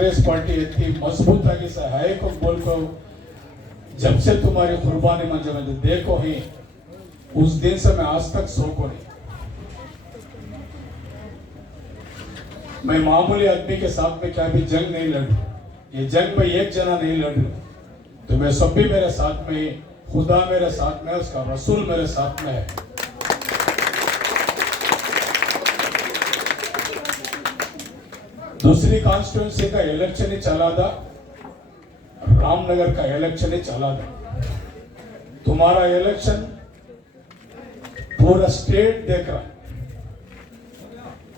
Congress party इतनी मजबूत आगे से है को बोल को जब से तुम्हारी कुर्बानी मुझे देखो ही उस दिन से मैं आज तक सो को नहीं। मैं मामूली आदमी के साथ में क्या भी जंग नहीं लड़ रहा, ये जंग में एक जना नहीं लड़ रहा, तो मैं सब भी मेरे साथ में, खुदा मेरे साथ में, उसका रसूल मेरे साथ में है। दूसरी कॉन्स्टिट्यूंसी का इलेक्शन ही चला था, रामनगर का इलेक्शन ही चला था। तुम्हारा इलेक्शन पूरा स्टेट देख रहा है,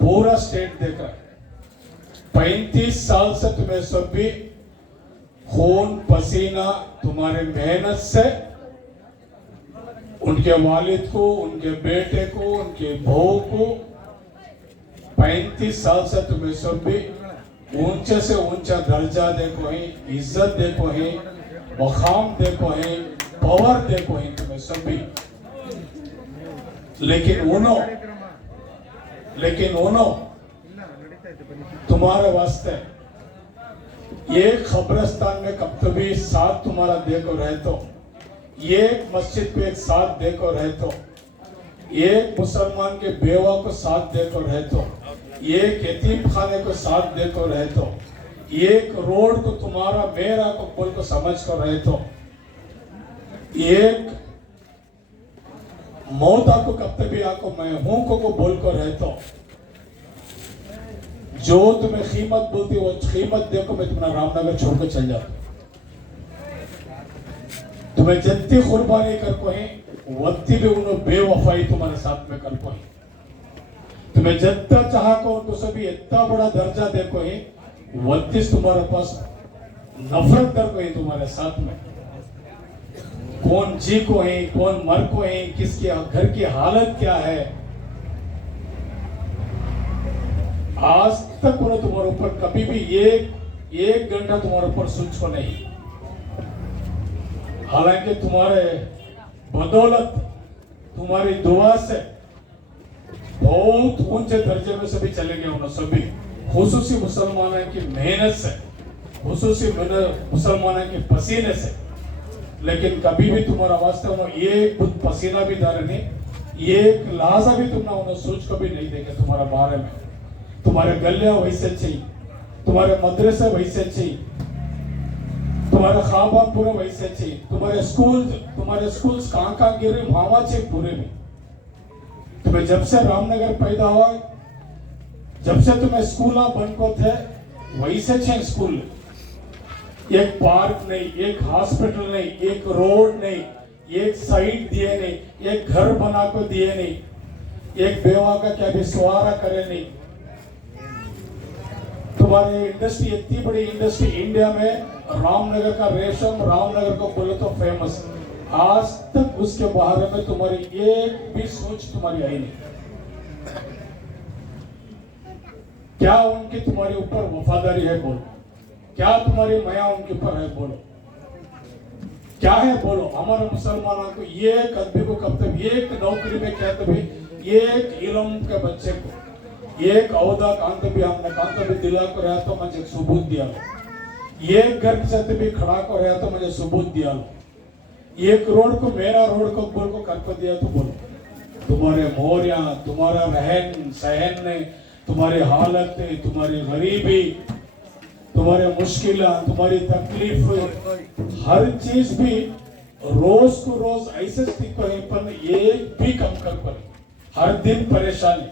पूरा स्टेट देख रहा है। 35 साल से तुम्हें सब भी खून पसीना तुम्हारे मेहनत से उनके वालिद को, उनके बेटे को, उनके बहू को 35 साल से तुम्हें सब भी ऊंचे से ऊंचा दर्जा देखो है, इज्जत देखो है, मकाम देखो है, पावर देखो है तुम्हें सब भी। लेकिन उन्हों तुम्हारे वास्ते एक कब्रिस्तान में कब भी साथ तुम्हारा देखो रहे तो, एक मस्जिद पे एक साथ देखो रहे तो, एक मुसलमान के बेवा को साथ देखो रहे तो, एक यतीम खाने को साथ देखो रहे तो, एक रोड को तुम्हारा मेरा को बोल को समझ कर रहे तो, एक मौता को कब भी आको मैं हूं को बोल कर रहे तो, जो तुम्हें कीमत बोलती वो कीमत देखो मैं तुम्हारा रामनगर छोड़कर चल जाता। तुम्हें जितनी कुर्बानी कर को है वत्ती भी उन्होंने बेवफाई तुम्हारे साथ में कर को है। तुम्हें जितना चाह को तो सभी इतना बड़ा दर्जा देखो है वत्तीस तुम्हारे पास नफरत कर को है तुम्हारे साथ में। कौन जी को है, कौन मर को है, किसके घर की हालत क्या है, आज तक उन्होंने तुम्हारे ऊपर कभी भी एक घंटा तुम्हारे ऊपर सोच को नहीं। हालांकि तुम्हारे बदौलत, तुम्हारी दुआ से बहुत ऊंचे दर्जे में सभी चले गए उन्होंने सभी, खुसूसी मुसलमानों की मेहनत से, खुसूसी मुसलमानों के पसीने से। लेकिन कभी भी तुम्हारा वास्ते उन्होंने एक खुद पसीना भी डाले नहीं, एक लहजा भी तुमने उन्हें सोच को भी नहीं देखे तुम्हारे बारे में। तुम्हारे गलियां वैसे चाहिए, तुम्हारे मदरसे वैसे चाहिए, तुम्हारे खाबा पूरे वैसे चाहिए, तुम्हारे स्कूल्स कहाँ गिरे भावा चाहिए पूरे में। तुम्हें जब से रामनगर पैदा हुआ, जब से तुम्हें स्कूल बन को थे वैसे चाहिए स्कूल। एक पार्क नहीं, एक हॉस्पिटल नहीं, एक रोड नहीं, एक साइट दिए नहीं, एक घर बना को दिए नहीं, एक बेवा का क्या भी सवारा करे नहीं। तुम्हारी इंडस्ट्री इतनी बड़ी इंडस्ट्री इंडिया में, रामनगर का रेशम, रामनगर को बोले तो फेमस, आज तक उसके बारे में तुम्हारी एक भी सोच तुम्हारी आई नहीं। क्या उनकी तुम्हारे ऊपर वफादारी है बोलो, क्या तुम्हारी माया उनके ऊपर है बोलो, क्या है बोलो। हमारे मुसलमानों को एक आदमी को कब तक एक नौकरी में क्या तभी एक इलम के बच्चे को एक औदा कांत भी हमने कांत भी दिला को रहा तो मुझे सबूत दिया लो, एक घर से भी खड़ा को रहा तो मुझे सबूत दिया लो, एक रोड को मेरा रोड को बोल को कर दिया तो बोलो। तुम्हारे मोरिया, तुम्हारा रहन सहन ने, तुम्हारी हालत, तुम्हारी गरीबी, तुम्हारे मुश्किल, तुम्हारी तकलीफ, हर चीज भी रोज को रोज ऐसे स्थिति है पर एक भी कम कर पर हर दिन परेशानी।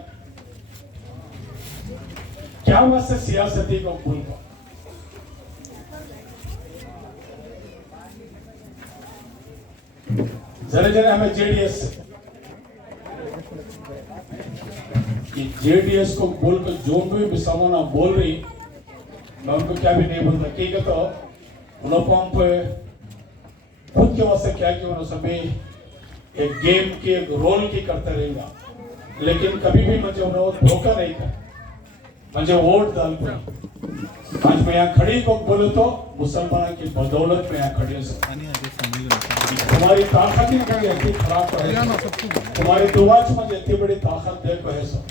क्या वैसे सियासती को भूल को जरा हमें जेडीएस को बोलकर जो भी समाना बोल रही, मैं उनको क्या भी नहीं बोलता। ठीक है, तो उन्होंने पे खुद के वास्ते क्या कि उन्होंने सभी एक गेम की एक रोल की करते रहेगा, लेकिन कभी भी मुझे उन्होंने धोखा नहीं था, मुझे वोट डाल को। आज मैं यहाँ खड़ी को बोले तो मुसलमानों की बदौलत में यहाँ खड़ी हूँ। तुम्हारी ताकत ही कभी इतनी खराब है, तुम्हारी दुआ मुझे इतनी बड़ी ताकत देखो है सब।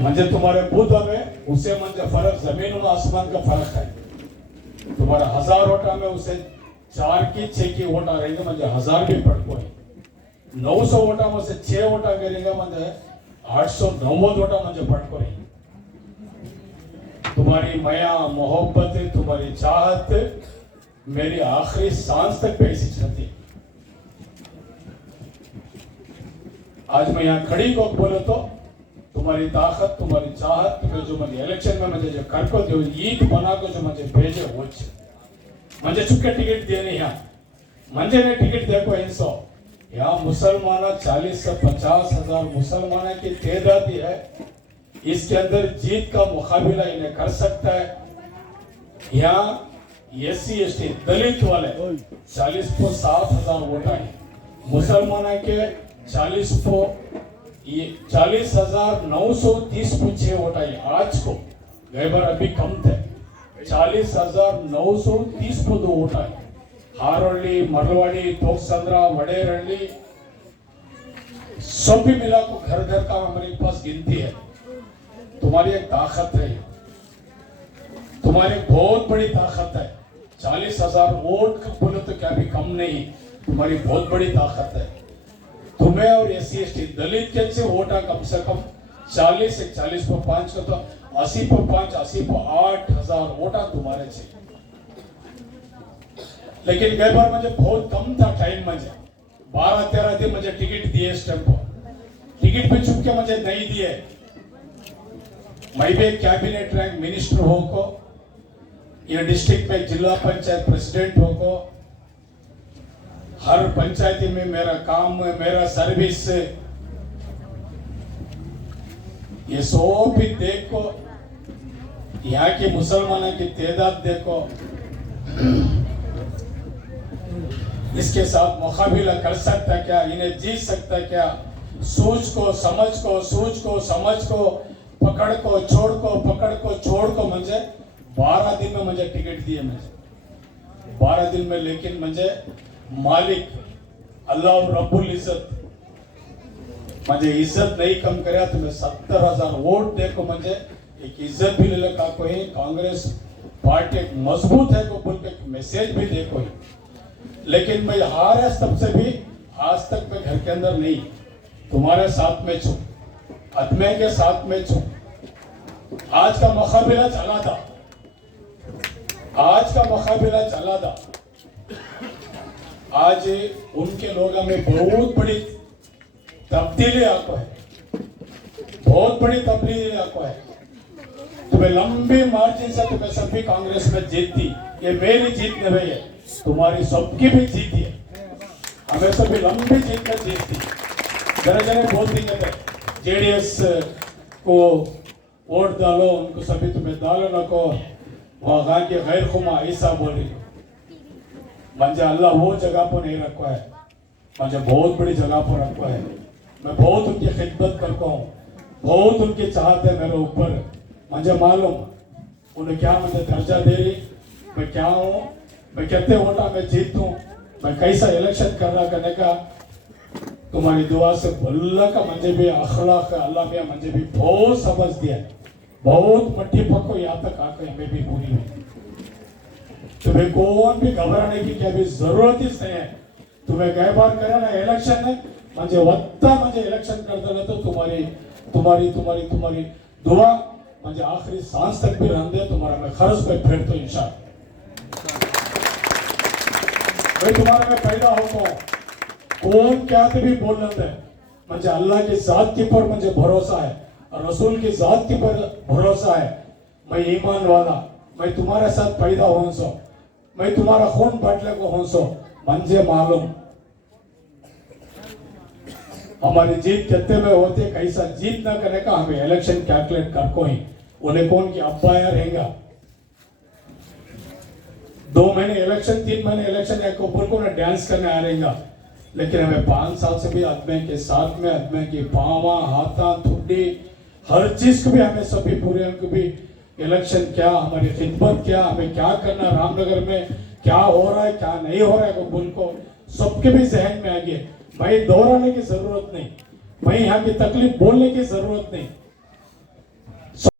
म्हणजे तुम्हारे बुद्ध में उसे म्हणजे फर्क जमीन और आसमान का फर्क है। तुम्हारे 1000 वोटा में उसे 4 की 6 की वोटा रहेंगे म्हणजे 1000 भी पड़को है। 900 वोटा में से 6 वोटा करेंगे म्हणजे 890 वोटा म्हणजे पड़को रहेंगे। तुम्हारी माया मोहब्बत तुम्हारी चाहत मेरी आखिरी सांस तक पैसी चलती। आज मैं यहाँ खड़ी को बोले तो तुम्हारी ताकत तुम्हारी चाहत तुम्हें जो मुझे इलेक्शन में मुझे जो कर को दो ईद बना को जो मुझे भेजे वो मुझे चुके टिकट दिए नहीं यहाँ मुझे ने टिकट देखो 100 यहाँ मुसलमान 40 से 50 हजार मुसलमान की तादाद है। इसके अंदर जीत का मुकाबला इन्हें कर सकता है। यहाँ SC ST दलित वाले 40 को 7,000 वोट आए, मुसलमान के 40 को 40,930 को 6 वोट आए। आज को गए बार अभी कम थे 40,930 को 2 वोट आए। हारोली मरवाड़ी तोकसंद्रा वडेरहಳ್ಳಿ सब भी मिला को घर घर का हमारे पास गिनती है। तुम्हारी एक ताकत है, तुम्हारी बहुत बड़ी ताकत है। 40,000 वोट बोले तो क्या भी कम नहीं, तुम्हारी बहुत बड़ी ताकत है। तुम्हें और SC ST दलित के से वोटा कम से कम 40 से 40 पर 5 का तो 80 पर 5 80 पर 8,000 वोटा तुम्हारे से। लेकिन गए बार मुझे बहुत कम था टाइम मुझे 12-13 दिन मुझे टिकट दिए इस टाइम पर टिकट पे चुप के मुझे नहीं दिए। मैं भी एक कैबिनेट रैंक मिनिस्टर हो को ये डिस्ट्रिक्ट में जिला पंचायत प्रेसिडेंट हो को हर पंचायती में मेरा काम मेरा सर्विस ये सब भी देखो। यहाँ के मुसलमानों की तादाद देखो, इसके साथ मुकाबला कर सकता क्या, इन्हें जीत सकता क्या। सोच को समझ को पकड़ को छोड़ को मुझे 12 दिन में मुझे टिकट दिए मुझे 12 दिन में। लेकिन मुझे मालिक अल्लाह रब्बुल इज्जत मुझे इज्जत नहीं कम कराया तो मैं 70,000 वोट देखो मुझे एक इज्जत भी ले लगा कोई कांग्रेस पार्टी एक मजबूत है को बोल के मैसेज भी देखो। लेकिन मैं हार है तब से भी आज तक मैं घर के अंदर नहीं, तुम्हारे साथ में छू, अदमे के साथ में छू। आज का मुकाबला चला था, आज उनके लोगों में बहुत बड़ी तब्दीली आपको है, बहुत बड़ी तब्दीली आपको है। तुम्हें लंबी मार्जिन से तुम्हें सभी कांग्रेस में जीतती, ये मेरी जीत नहीं है, तुम्हारी सबकी भी जीत है। हमें सभी लंबी जीत में जीतती। जरा बोलती कहते JDS को वोट डालो, उनको सभी तुम्हें डालो नको, वहां के गैर खुमा ऐसा बोल रही। मुझे अल्लाह वो जगह पर नहीं रखा है, मुझे बहुत बड़ी जगह पर रखा है। मैं बहुत उनकी खिदमत करता हूँ, बहुत उनकी चाहत है मेरे ऊपर। मुझे मालूम उन्हें क्या मुझे दर्जा दे रही, मैं क्या हूँ, मैं कितने वोटा में जीतूं, मैं कैसा इलेक्शन कर रहा करने का। तुम्हारी दुआ से अल्लाह का मुझे भी अखलाक अल्लाह मियां मुझे भी बहुत समझ दिया, बहुत मट्टी पक्को यहाँ तक आकर हमें भी पूरी हुई। तुम्हें कौन भी घबराने की क्या भी जरूरत ही नहीं है। तुम्हें गए बार करे ना इलेक्शन है मुझे वत्ता मुझे इलेक्शन करता ना तो तुम्हारी दुआ मुझे आखिरी सांस तक भी रहने दे। तुम्हारा मैं खर्च पे फिर तो इंशाल्लाह मैं तुम्हारे में पैदा होता हूँ। कौन क्या भी बोलना है, मुझे अल्लाह की जात के पर मुझे भरोसा है और रसूल की जात के पर भरोसा है। मैं ईमान वाला, मैं तुम्हारे साथ पैदा हो सो, मैं तुम्हारा खून बांटने को हो सो मुझे मालूम हमारी जीत कितने में होती, कैसा जीत ना करने का हमें इलेक्शन कैलकुलेट कर को ही उन्हें कौन की अब्बाया रहेगा। 2 महीने इलेक्शन 3 महीने इलेक्शन एक ऊपर को ना डांस करने आ रहेगा। लेकिन हमें 5 साल से भी आदमी के साथ में आदमी की पावा हाथा थुड्डी हर चीज को भी हमें सभी पूरे को भी इलेक्शन क्या हमारी खिदमत क्या हमें क्या करना रामनगर में क्या हो रहा है क्या नहीं हो रहा है उनको सबके भी जहन में आ गया। भाई दोहराने की जरूरत नहीं, भाई यहाँ की तकलीफ बोलने की जरूरत नहीं।